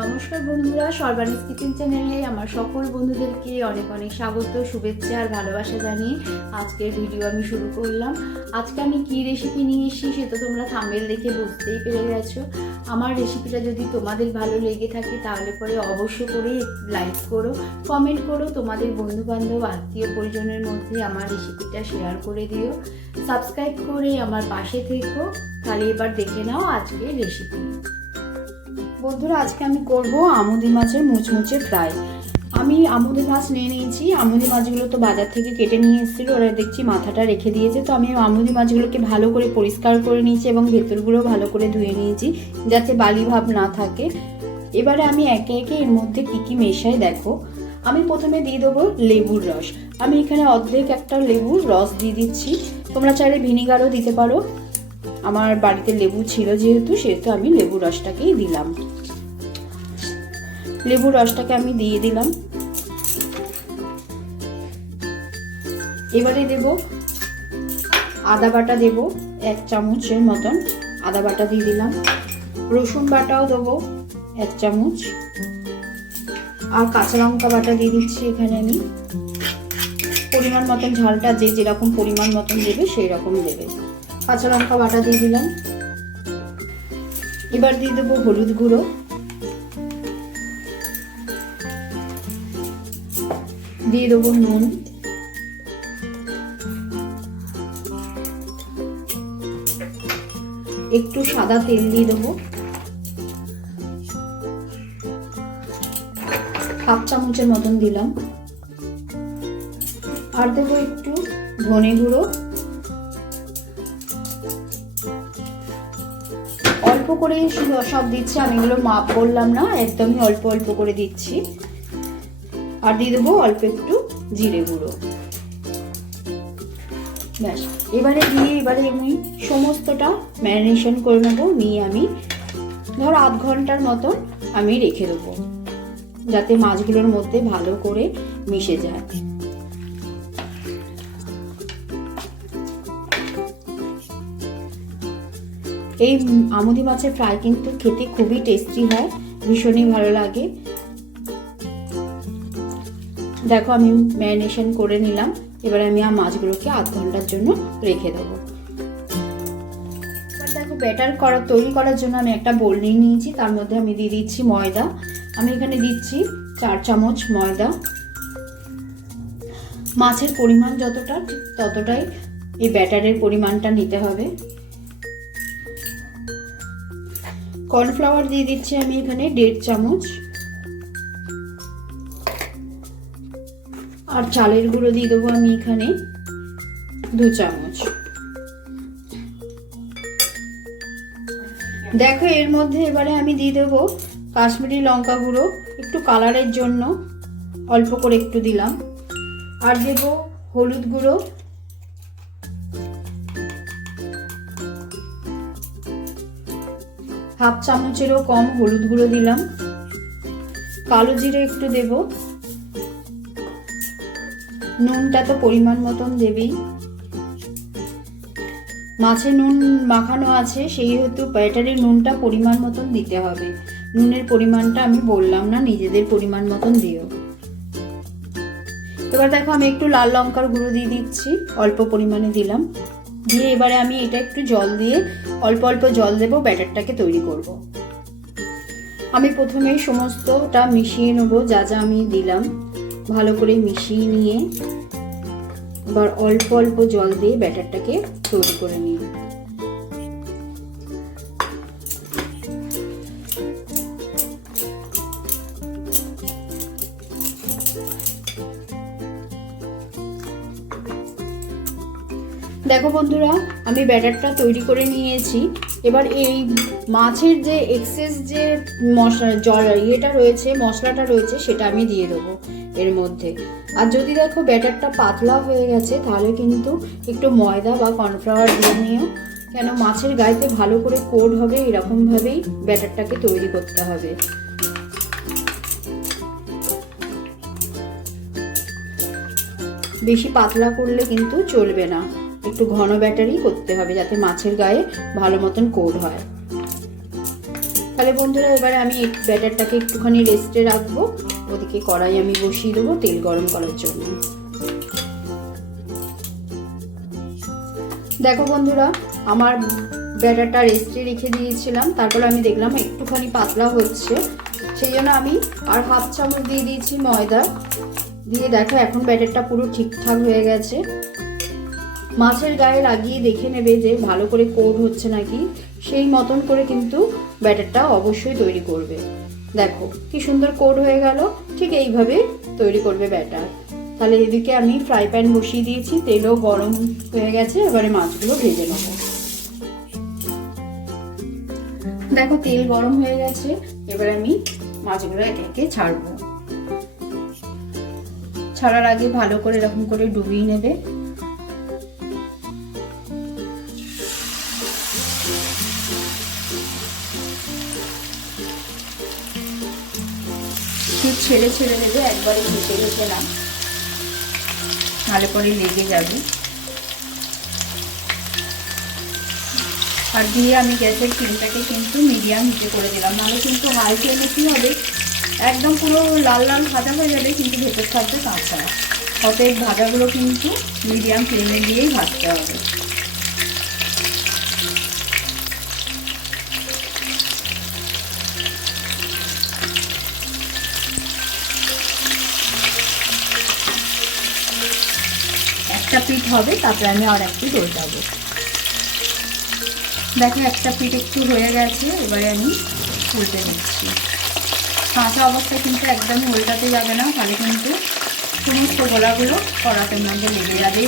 নমস্কার বন্ধুরা, সর্বানিস কিচেন চ্যানেলে আমার সকল বন্ধুদেরকে অনেক অনেক স্বাগত, শুভেচ্ছা আর ভালোবাসা জানিয়ে আজকের ভিডিও আমি শুরু করলাম। আজকে আমি কি রেসিপি নিয়ে এসেছি সে তো তোমরা থাম্বেল দেখে বুঝতেই পেরে গেছো। আমার রেসিপিটা যদি তোমাদের ভালো লেগে থাকে তাহলে পরে অবশ্য করে লাইক করো কমেন্ট করো, তোমাদের বন্ধু বান্ধব আত্মীয় পরিজনের মধ্যে আমার রেসিপিটা শেয়ার করে দিও। সাবস্ক্রাইব করে আমার পাশে থেকো। তাহলে এবার দেখে নাও আজকের রেসিপি বন্ধুরা, আজকে আমি করব আমুদি মাছের মুচমুচে ফ্রাই। আমি আমুদি মাছ নিয়ে নিয়েছি। আমুদি মাছগুলো তো বাজার থেকে কেটে নিয়ে এসেছিল, ওরা দেখছি মাথাটা রেখে দিয়েছে। তো আমি আমুদি মাছগুলোকে ভালো করে পরিষ্কার করে নিয়েছি এবং ভেতরগুলো ভালো করে ধুয়ে নিয়েছি, যাতে বালি ভাব না থাকে। এবারে আমি একে একে এর মধ্যে কী কী মেশাই দেখো। আমি প্রথমে দিয়ে দেবো লেবুর রস। আমি এখানে অর্ধেক একটা লেবুর রস দিয়ে দিচ্ছি। তোমরা চাইলে ভিনিগারও দিতে পারো। আমার বাড়িতে লেবু ছিল যেহেতু, সেহেতু আমি লেবু রসটাকেই দিলাম। লেবু রসটাকে আমি দিয়ে দিলাম। এবারে দেব আদা বাটা দেব, এক চামচের মতন আদা বাটা দিয়ে দিলাম। রসুন বাটাও দেবো, এক চামচ। আর কাঁচা লঙ্কা বাটা দিয়ে দিচ্ছি এখানে আমি। পরিমাণ মতন ঝালটা যে যেরকম পরিমাণ মতন দেবে সেই রকম দেবে। কাঁচা লঙ্কা বাটা দিয়ে দিলাম। এবার দিয়ে দেবো হলুদ গুঁড়ো। দিয়ে দেবো নুন। একটু সাদা তেল দিয়ে দেবো। হাফ চামচের মতন দিলাম। আর দেবো একটু ধনে গুঁড়ো। অল্প করে সব দিচ্ছি, আমি এগুলো মাপ বললাম না, একদমই অল্প অল্প করে দিচ্ছি। আর দিয়ে দেবো অল্প একটু জিরে গুঁড়ো। ব্যাস, এবারে দিয়ে এবারে আমি সমস্তটা ম্যারিনেশন করে নেব, নিয়ে আমি ধর আধ ঘণ্টার মতন আমি রেখে দেবো, যাতে মাছগুলোর মধ্যে ভালো করে মিশে যায়। এই আমুদি মাছের ফ্রাই কিন্তু খেতে খুবই টেস্টি হয়, ভীষণই ভালো লাগে। দেখো আমি ম্যারিনেশন করে নিলাম, এবার আমি আর মাছগুলোকে আধ ঘণ্টার জন্য রেখে দেবো। দেখো ব্যাটার করা, তৈরি করার জন্য আমি একটা বোল নিয়ে নিয়েছি, তার মধ্যে আমি দিয়ে দিচ্ছি ময়দা। আমি এখানে দিচ্ছি চার চামচ ময়দা। মাছের পরিমাণ যতটা, ঠিক ততটাই এই ব্যাটারের পরিমাণটা নিতে হবে। কর্নফ্লাওয়ার দিয়ে দিচ্ছি আমি এখানে দেড় চামচ। আর চালের গুঁড়ো দিয়ে দেবো আমি এখানে দু চামচ। দেখো, এর মধ্যে এবারে আমি দিয়ে দেবো কাশ্মীরি লঙ্কা গুঁড়ো, একটু কালারের জন্য অল্প করে একটু দিলাম। আর দেব হলুদ গুঁড়ো হাফ চামচেরও কম হলুদ গুঁড়ো দিলাম। কালো জিরে একটু দেব। নুনটা তো পরিমাণ মতন দেবেই। মাছে নুন মাখানো আছে, সেই হেতু ব্যাটারে নুনটা পরিমাণ মতন দিতে হবে। নুনের পরিমাণটা আমি বললাম না, নিজেদের পরিমাণ মতন দিও। এবার দেখো আমি একটু লাল লঙ্কার গুঁড়ো দিয়ে দিচ্ছি, অল্প পরিমাণে দিলাম। দিয়ে এবারে আমি এটা একটু জল দিয়ে অল্প অল্প জল দেব, ব্যাটারটাকে তৈরি করব। আমি প্রথমে সমস্তটা মিশিয়ে নেব, যা যা আমি দিলাম, ভালো করে মিশিয়ে নিয়ে, এবার অল্প অল্প জল দিয়ে ব্যাটারটাকে তৈরি করে নিই দেখো বন্ধুরা, আমি ব্যাটারটা তৈরি করে নিয়েছি। এবার এই মাছের যে এক্সেস যে মশলা, জল, ইয়েটা রয়েছে, মশলাটা রয়েছে, সেটা আমি দিয়ে দেবো এর মধ্যে। আর যদি দেখো ব্যাটারটা পাতলা হয়ে গেছে, তাহলে কিন্তু একটু ময়দা বা কর্নফ্লাওয়ার দিয়ে নিও। কেন মাছের গায়েতে ভালো করে কোড হবে, এরকমভাবেই ব্যাটারটাকে তৈরি করতে হবে। বেশি পাতলা করলে কিন্তু চলবে না। একটু ঘন ব্যাটারি করতে হবে যাতে মাছের গায়ে ভালো মতন কোড হয়। তাহলে বন্ধুরা, এবারে আমি ব্যাটারটাকে একটুখানি রেস্টে রাখব। ওদিকে কড়াই আমি বসিয়ে দেবো তেল গরম করার জন্য। দেখো বন্ধুরা, আমার ব্যাটারটা রেস্টে রেখে দিয়েছিলাম। তারপর আমি দেখলাম একটুখানি পাতলা হচ্ছে। সেই জন্য আমি আর হাফ চামচ দিয়ে দিয়েছি ময়দা। দিয়ে দেখো, এখন ব্যাটারটা পুরো ঠিকঠাক হয়ে গেছে। মাছের গায়ে লাগিয়ে দেখে নেবে যে ভালো করে কোট হচ্ছে নাকি। সেই মতন করে কিন্তু ব্যাটারটা অবশ্যই তৈরি করবে। দেখো, কি সুন্দর কোট হয়ে গেল। ঠিক এইভাবে তৈরি করবে ব্যাটার। তাহলে এদিকে আমি ফ্রাই প্যান বসিয়ে দিয়েছি, তেলও গরম হয়ে গেছে, এবারে মাছগুলো ভেজে নেব। দেখো, তেল গরম হয়ে গেছে, এবার আমি মাছগুলো একে একে ছাড়বো। ছাড়ার আগে ভালো করে এরকম করে ডুবিয়ে নেবে। ছেড়ে ছেড়ে দেবে একবারে ঘেটে ঘেটে না নাহলে পরে লেগে যাবে। আর দিয়ে আমি গ্যাসের ফ্লেমটাকে কিন্তু মিডিয়াম হিটে করে দিলাম। নাহলে কিন্তু হাই ফ্লেমে কী হবে? একদম পুরো লাল লাল ভাজা হয়ে যাবে, কিন্তু ভেতর থাকবে কাঁচা। অতএব ভাজাগুলো কিন্তু মিডিয়াম ফ্লেমে দিয়েই ভাজতে হবে। একটা পিঠ হবে, তারপরে আমি আর একটু উল্টাবো দেখো, একটা পিঠ একটু হয়ে গেছে, এবারে আমি উল্টে দিচ্ছি। কাঁচা অবস্থায় কিন্তু একদমই উল্টাতে যাবে না, তাহলে কিন্তু সমস্ত গোলাগুলো কড়াতের মধ্যে লেগে যাবে।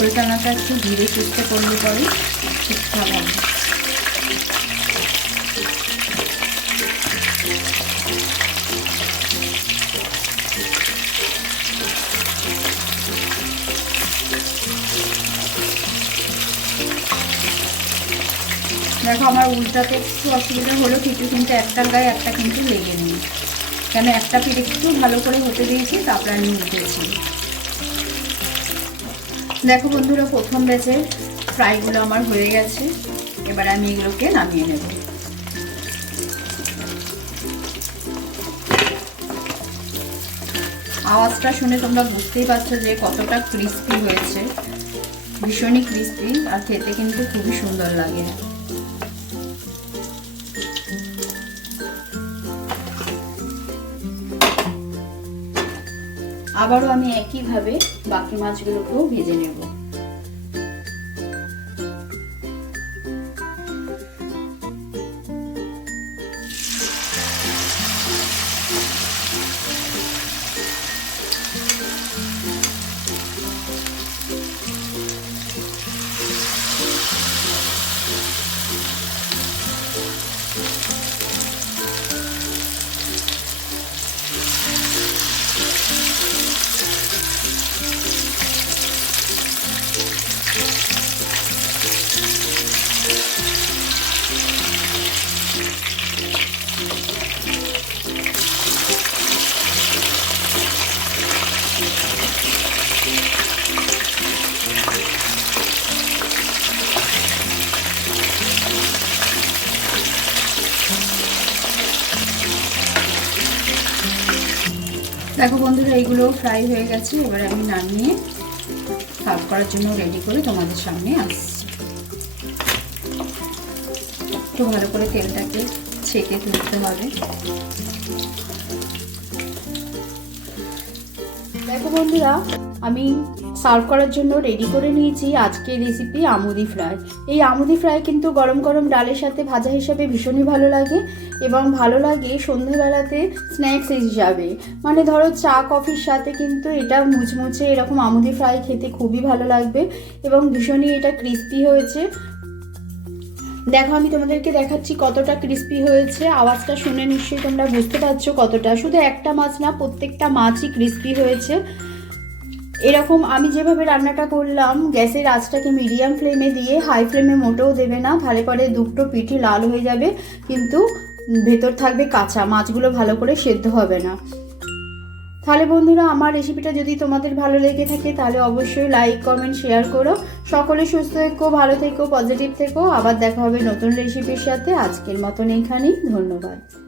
উল্টানাটা একটু ধীরে সুস্থে করলে পরে ঠিকঠাক হবে। দেখো, আমার উল্টাতে একটু অসুবিধা হলো কিছু কিন্তু একটার গায়ে একটা কিন্তু লেগে নেই। কেন, একটা পিঠ একটু ভালো করে হতে দিয়েছি, তারপরে আমি উল্টেছি। দেখো বন্ধুরা, প্রথম ব্যাচের ফ্রাইগুলো আমার হয়ে গেছে। এবার আমি এগুলোকে নামিয়ে নেব। আওয়াজটা শুনে তোমরা বুঝতেই পারছ যে কতটা ক্রিস্পি হয়েছে। ভীষণই ক্রিস্পি আর খেতে কিন্তু খুবই সুন্দর লাগে। আবারও আমি একইভাবে বাকি মাছগুলোকেও ভেজে নেব। দেখো বন্ধুরা, এইগুলো ফ্রাই হয়ে গেছে। এবার আমি নামিয়ে সার্ভ করার জন্য রেডি করে তোমাদের সামনে আসছি। একটু ভালো করে তেলটাকে ছেঁকে তুলতে হবে। দেখো বন্ধুরা, আমি সার্ভ করার জন্য রেডি করে নিয়েছি আজকের রেসিপি আমুদি ফ্রাই এই আমুদি ফ্রাই কিন্তু গরম গরম ডালের সাথে ভাজা হিসাবে ভীষণই ভালো লাগে এবং ভালো লাগে সন্ধ্যেবেলাতে স্ন্যাক্স হিসাবে। মানে ধরো চা কফির সাথে কিন্তু এটা মুচমুচে এরকম আমুদি ফ্রাই খেতে খুবই ভালো লাগবে এবং ভীষণই এটা ক্রিস্পি হয়েছে। দেখো, আমি তোমাদেরকে দেখাচ্ছি কতটা ক্রিস্পি হয়েছে। আওয়াজটা শুনে নিশ্চয়ই তোমরা বুঝতে পারছ কতটা। শুধু একটা মাছ না, প্রত্যেকটা মাছই ক্রিস্পি হয়েছে। এরকম আমি যেভাবে রান্নাটা করলাম, গ্যাসের আঁচটাকে মিডিয়াম ফ্লেমে দিয়ে হাই ফ্লেমে মোটেও দেবে না। তাহলে পরে দুটো পিঠে লাল হয়ে যাবে, কিন্তু ভেতর থাকবে কাঁচা। মাছগুলো ভালো করে সেদ্ধ হবে না। তাহলে বন্ধুরা, আমার রেসিপিটা যদি তোমাদের ভালো লেগে থাকে, তাহলে অবশ্যই লাইক কমেন্ট শেয়ার করো। সকলে সুস্থ থেকো, ভালো থেকো পজিটিভ থেকো। আবার দেখা হবে নতুন রেসিপির সাথে। আজকের মতন এখানেই ধন্যবাদ।